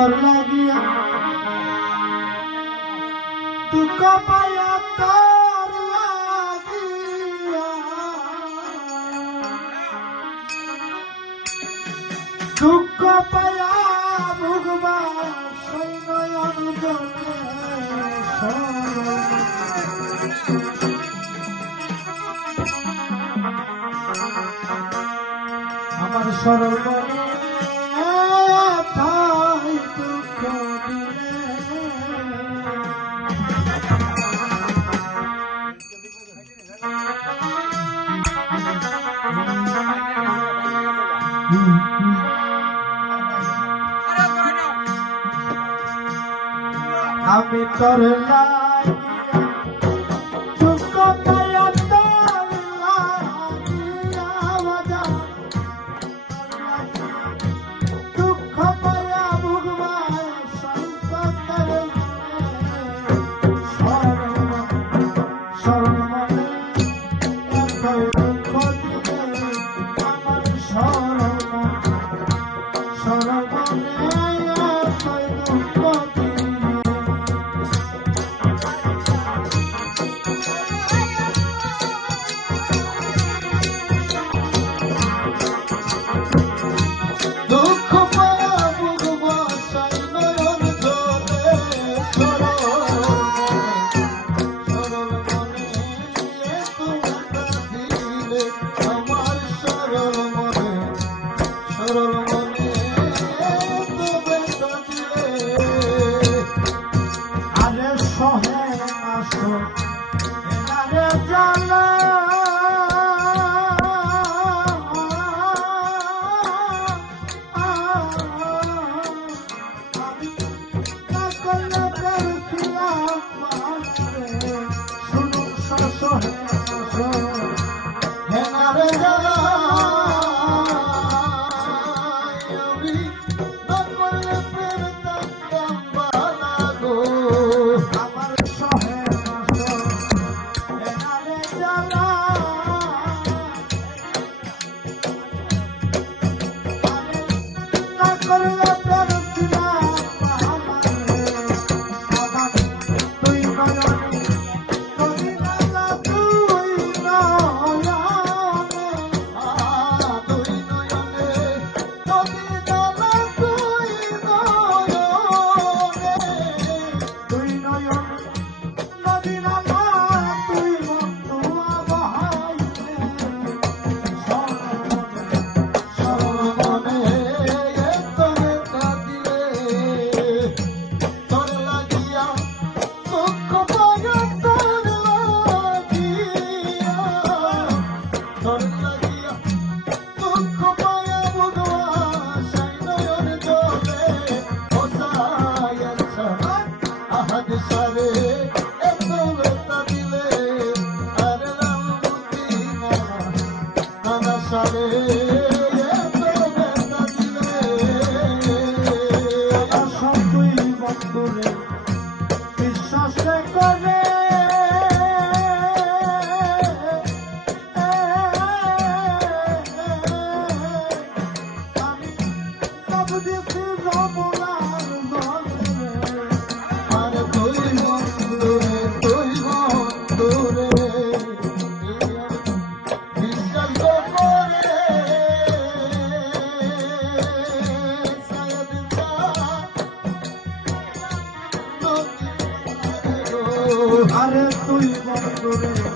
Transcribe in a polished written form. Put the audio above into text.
তোর লাগিয়া দুঃখ পাইয়া তোর লাগিয়া দুঃখ পাইয়া ভুগবা সৈনয়ন জলে আমার সরল মনে তাই দুঃখ দিলে আমি তোর লাগিয়া দুঃখ পাইয়া তোর লাগিয়া বাজা দুঃখ পাইয়া ভুগবা সংকটের সরল মনে এতই দুঃখ দিলে আমার সরল মনে এতই দুঃখ দিলে দুঃখ পায়া ভুগব সৈনয়ন জলে সরল মনে এত ব্যথা দিলে আমার সরল মনে এত ব্যথা দিলে আরে সহে আসো আরে জ্বালা বিশ্বাস করে আমি সব দিছি যমুনার জলে আর তুই বন্ধুরে বিশ্বাস করে আরে তুই বন্ধুরে